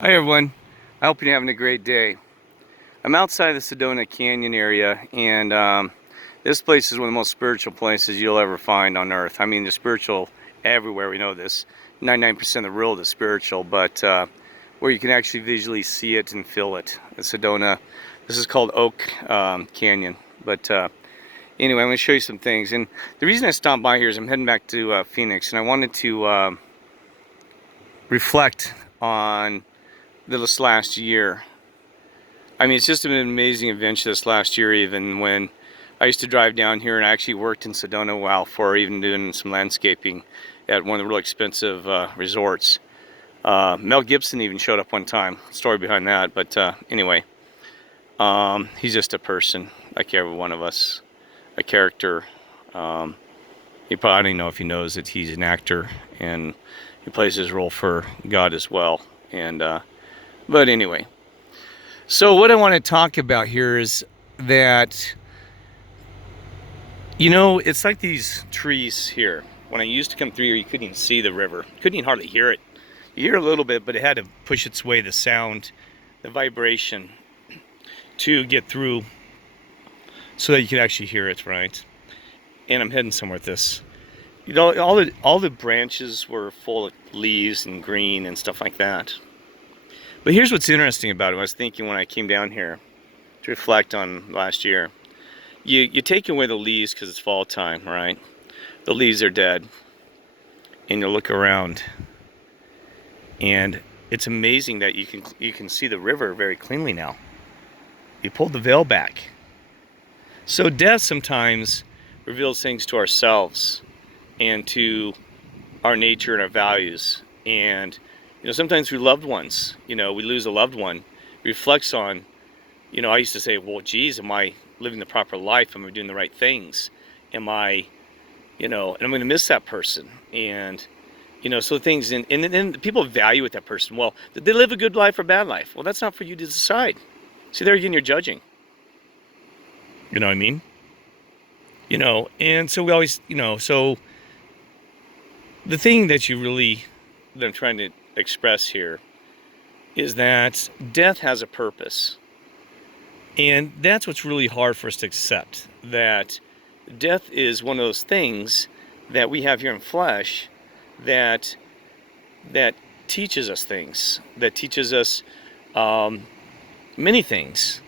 Hi everyone, I hope you're having a great day. I'm outside the Sedona Canyon area, and this place is one of the most spiritual places you'll ever find on earth. I mean, there's spiritual everywhere, we know this. 99% of the world is spiritual, but where you can actually visually see it and feel it. The Sedona, this is called Oak Canyon. But anyway, I'm going to show you some things. And the reason I stopped by here is I'm heading back to Phoenix, and I wanted to reflect on this last year. I mean, it's just been an amazing adventure this last year, even when I used to drive down here, and I actually worked in Sedona a while for even doing some landscaping at one of the real expensive resorts. Mel Gibson even showed up one time. Story behind that, but anyway, he's just a person like every one of us, a character. He probably, I don't even know if he knows that he's an actor, and he plays his role for God as well. And but anyway, so what I want to talk about here is that, it's like these trees here. When I used to come through here, you couldn't even see the river. Couldn't even hardly hear it. You hear a little bit, but it had to push its way, the sound, the vibration, to get through so that you could actually hear it, right? And I'm heading somewhere with this. All the branches were full of leaves and green and stuff like that. But here's what's interesting about it. I was thinking when I came down here to reflect on last year. You take away the leaves because it's fall time, right? The leaves are dead. And you look around, and it's amazing that you can see the river very cleanly now. You pulled the veil back. So death sometimes reveals things to ourselves and to our nature and our values. And sometimes we loved ones, we lose a loved one, reflects on, I used to say, well, geez, am I living the proper life? Am I doing the right things? Am I, and I'm going to miss that person. And, so things, and then people evaluate that person. Well, did they live a good life or bad life? Well, that's not for you to decide. See, there again, you're judging. You know what I mean? And so we always, so the thing that I'm trying to express here is that death has a purpose. And that's what's really hard for us to accept, that death is one of those things that we have here in flesh that teaches us things, that teaches us many things.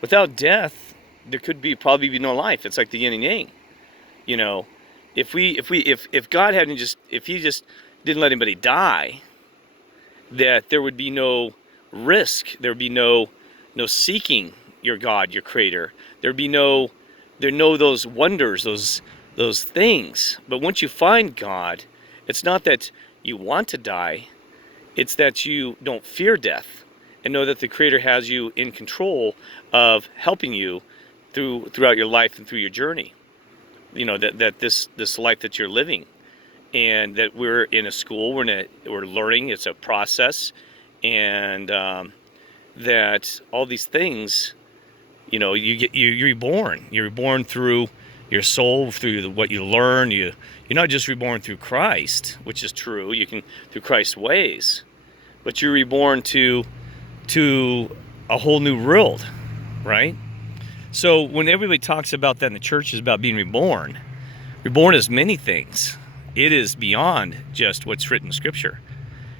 Without death, there could probably be no life. It's like the yin and yang. If God if he just didn't let anybody die, that there would be no risk, there would be no seeking your God, your creator. There'd be no those wonders, those things. But once you find God, it's not that you want to die, it's that you don't fear death and know that the creator has you in control of helping you throughout your life and through your journey. That this life that you're living, and that we're in a school, we're learning, it's a process, and that all these things, you're reborn. You're reborn through your soul, through what you learn. You're not just reborn through Christ, which is true. You can through Christ's ways, but you're reborn to a whole new world, right? So when everybody talks about that in the church is about being reborn, reborn is many things. It is beyond just what's written in Scripture.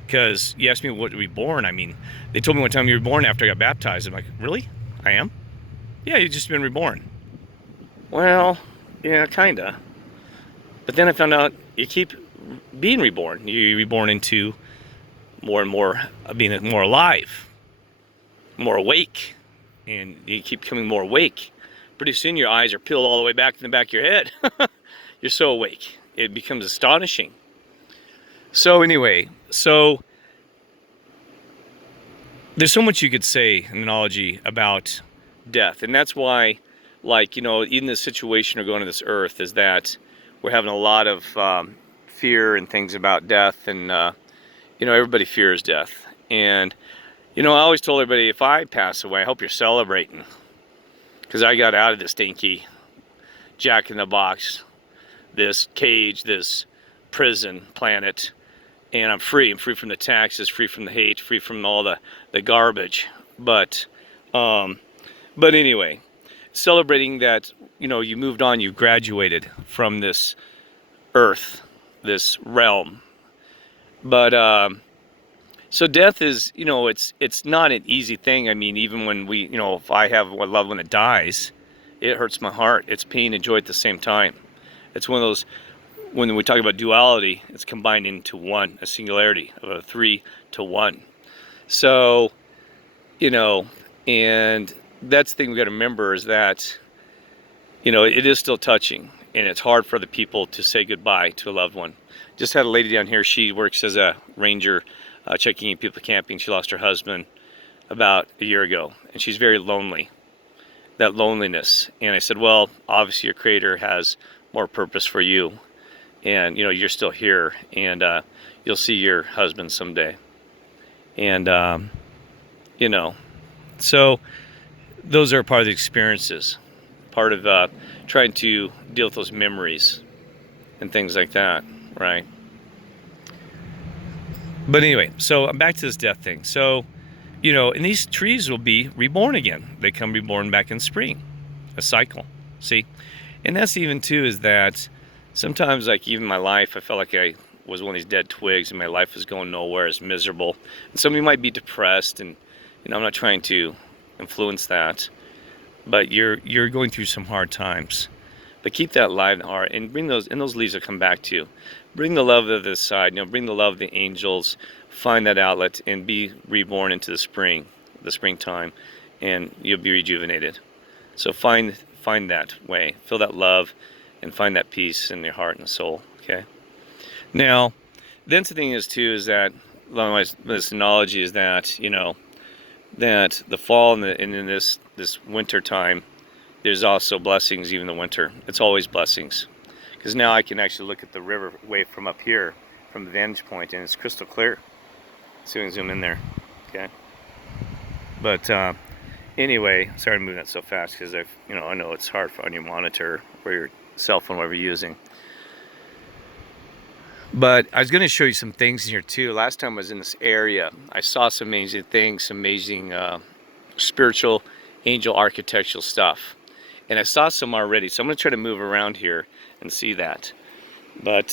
Because you asked me what reborn, I mean, they told me one time you were born after I got baptized. I'm like, really? I am? Yeah, you've just been reborn. Well, yeah, kinda. But then I found out you keep being reborn. You're reborn into more and more being more alive, more awake. And you keep becoming more awake. Pretty soon your eyes are peeled all the way back in the back of your head. You're so awake. It becomes astonishing. So anyway, there's so much you could say in analogy about death. And that's why, even the situation of going to this earth is that we're having a lot of fear and things about death. And, everybody fears death. And, I always told everybody, if I pass away, I hope you're celebrating. Because I got out of this stinky jack in the box, this cage, this prison planet, and I'm free. I'm free from the taxes, free from the hate, free from all the garbage. But um, but anyway, celebrating that, you know, you moved on, you graduated from this earth, this realm. But so death is, you know, it's not an easy thing. I mean, even when we, you know, if I have a loved one that dies, it hurts my heart. It's pain and joy at the same time. It's one of those, when we talk about duality, it's combined into one, a singularity of a 3 to 1. So, you know, and that's the thing we got to remember is that, you know, it is still touching, and it's hard for the people to say goodbye to a loved one. Just had a lady down here. She works as a ranger, checking in people camping. She lost her husband about a year ago, and she's very lonely. That loneliness, and I said, well, obviously your Creator has more purpose for you, and you know you're still here, and you'll see your husband someday, and you know, so those are part of the experiences, part of trying to deal with those memories and things like that, right? But anyway, so I'm back to this death thing. So, you know, and these trees will be reborn again. They come reborn back in spring, a cycle. See, and that's even too is that sometimes, like even my life, I felt like I was one of these dead twigs, and my life was going nowhere. It's miserable. And some of you might be depressed, and you know, I'm not trying to influence that, but you're going through some hard times. But keep that alive in the heart, and bring those, and those leaves will come back to you. Bring the love of this side, you know, bring the love of the angels, find that outlet, and be reborn into the spring, the springtime, and you'll be rejuvenated. So find that way, feel that love, and find that peace in your heart and soul. Okay. Now, then the thing is too is that along my this analogy is that, you know, that the fall and in this winter time, there's also blessings even in the winter. It's always blessings, because now I can actually look at the river wave from up here, from the vantage point, and it's crystal clear. So we can zoom in there, okay? But anyway, sorry to move that so fast, because you know, I know it's hard on your monitor or your cell phone, whatever you're using. But I was going to show you some things here too. Last time I was in this area, I saw some amazing things, some amazing spiritual, angel architectural stuff. And I saw some already, so I'm going to try to move around here and see that. But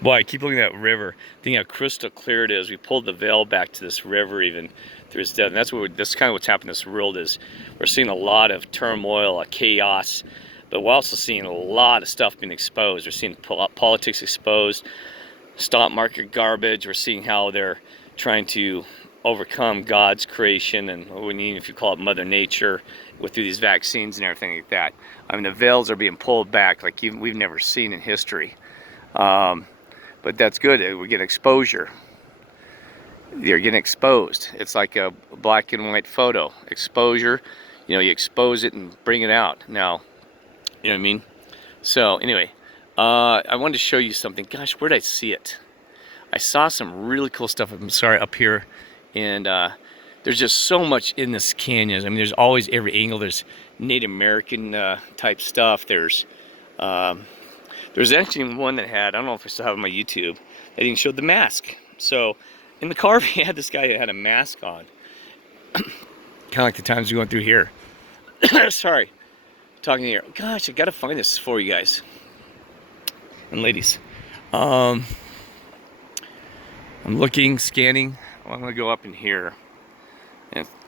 boy, I keep looking at that river, thinking how crystal clear it is. We pulled the veil back to this river even through its depth. And that's kind of what's happening in this world is we're seeing a lot of turmoil, chaos, but we're also seeing a lot of stuff being exposed. We're seeing politics exposed, stock market garbage. We're seeing how they're trying to overcome God's creation, and if you call it Mother Nature, with through these vaccines and everything like that. I mean, the veils are being pulled back like we've never seen in history. But that's good. We get exposure. You're getting exposed. It's like a black and white photo. Exposure. You know, you expose it and bring it out. Now, you know what I mean? So anyway, I wanted to show you something. Gosh, where did I see it? I saw some really cool stuff. I'm sorry, up here. And there's just so much in this canyon. I mean, there's always every angle. There's Native American type stuff. There's actually one that had, I don't know if I still have it on my YouTube, that even showed the mask. So in the car, we had this guy that had a mask on. Kind of like the times we're going through here. Sorry, talking here. Gosh, I gotta find this for you guys and ladies. I'm looking, scanning. Well, I'm gonna go up in here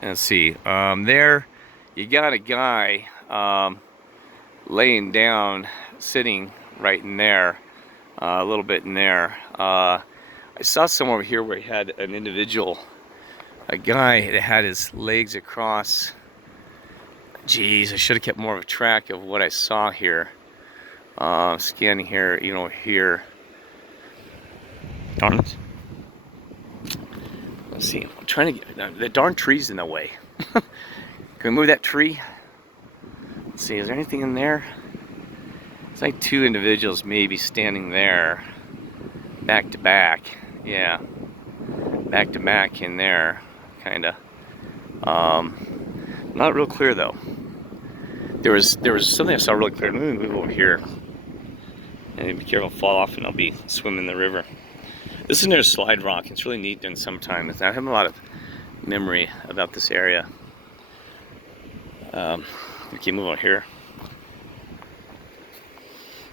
and see. There, you got a guy laying down, sitting right in there, a little bit in there. I saw some over here where he had an individual, a guy that had his legs across. Geez, I should have kept more of a track of what I saw here. Scanning here, you know, here. Darn it. Let's see, I'm trying to get, the darn tree's in the way. Can we move that tree? Let's see, is there anything in there? It's like two individuals maybe standing there, back to back. Yeah, back to back in there, kinda. Not real cler though. There was something I saw really clear. Let me move over here. And be careful, fall off, and I'll be swimming in the river. This is near Slide Rock. It's really neat during summertime. I have a lot of memory about this area. We keep moving over here.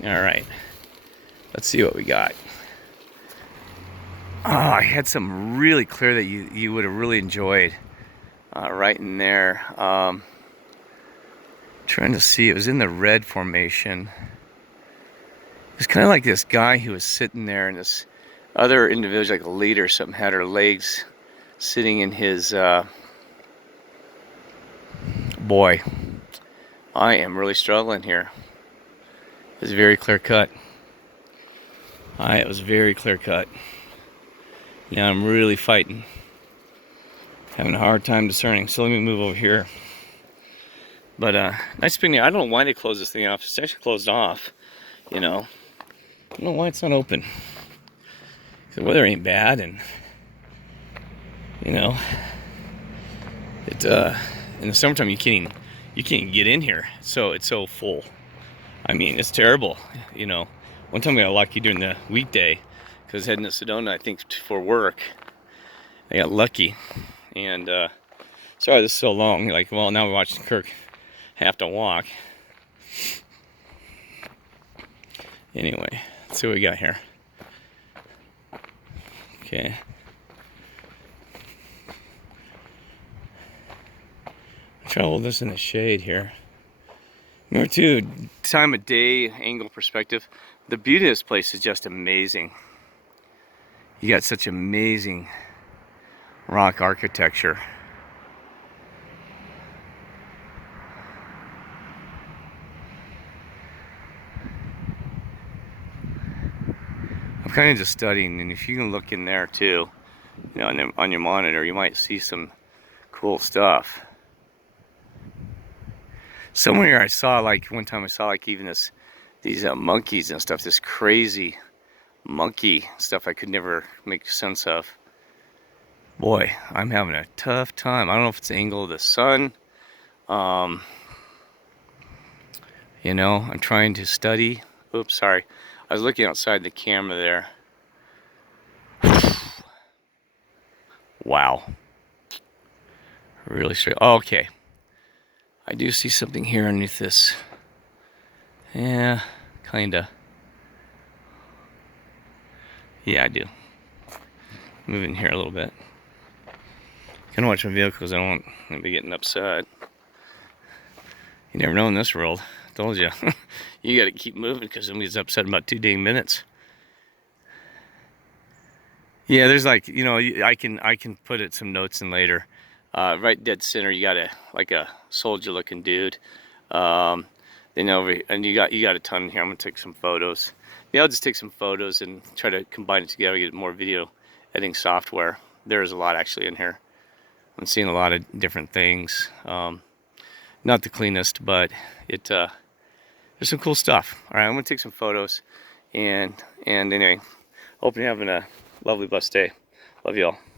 All right, let's see what we got. Oh, I had something really clear that you would have really enjoyed right in there. Trying to see, it was in the red formation. It was kind of like this guy who was sitting there, and this other individual, like a leader or something, had her legs sitting in his. Boy, I am really struggling here. It's very clear cut. It was very clear cut. Yeah, I'm really fighting. Having a hard time discerning. So let me move over here. But nice being there. I don't know why they closed this thing off. It's actually closed off. You know, I don't know why it's not open. The weather ain't bad, and you know, it in the summertime you can't even get in here. So it's so full. I mean, it's terrible. You know, one time we got lucky during the weekday because heading to Sedona, I think, for work. I got lucky, and sorry this is so long. Like, well, now we're watching Kirk have to walk. Anyway, let's see what we got here. Okay. Try to hold this in the shade here. Number two, time of day, angle perspective. The beauty of this place is just amazing. You got such amazing rock architecture. I'm kind of just studying, and if you can look in there too, you know, on your monitor, you might see some cool stuff. Somewhere I saw, like one time I saw like even these monkeys and stuff, this crazy monkey stuff I could never make sense of. Boy, I'm having a tough time. I don't know if it's the angle of the sun. You know, I'm trying to study. Oops, sorry. I was looking outside the camera there. Wow. Really straight. Oh, okay. I do see something here underneath this. Yeah, kinda. Yeah, I do. Move in here a little bit. Kind of watch my vehicles. I don't want to be getting upset. You never know in this world. I told you. You got to keep moving because somebody's upset in about 2 dang minutes. Yeah, there's like, you know, I can put it some notes in later. Right dead center, you got a soldier-looking dude. Then over, and you got a ton here. I'm gonna take some photos. Yeah, I'll just take some photos and try to combine it together, get more video editing software. There's a lot actually in here. I'm seeing a lot of different things. Not the cleanest, but there's some cool stuff. All right, I'm gonna take some photos, and anyway, hope you're having a lovely, blessed day. Love you all.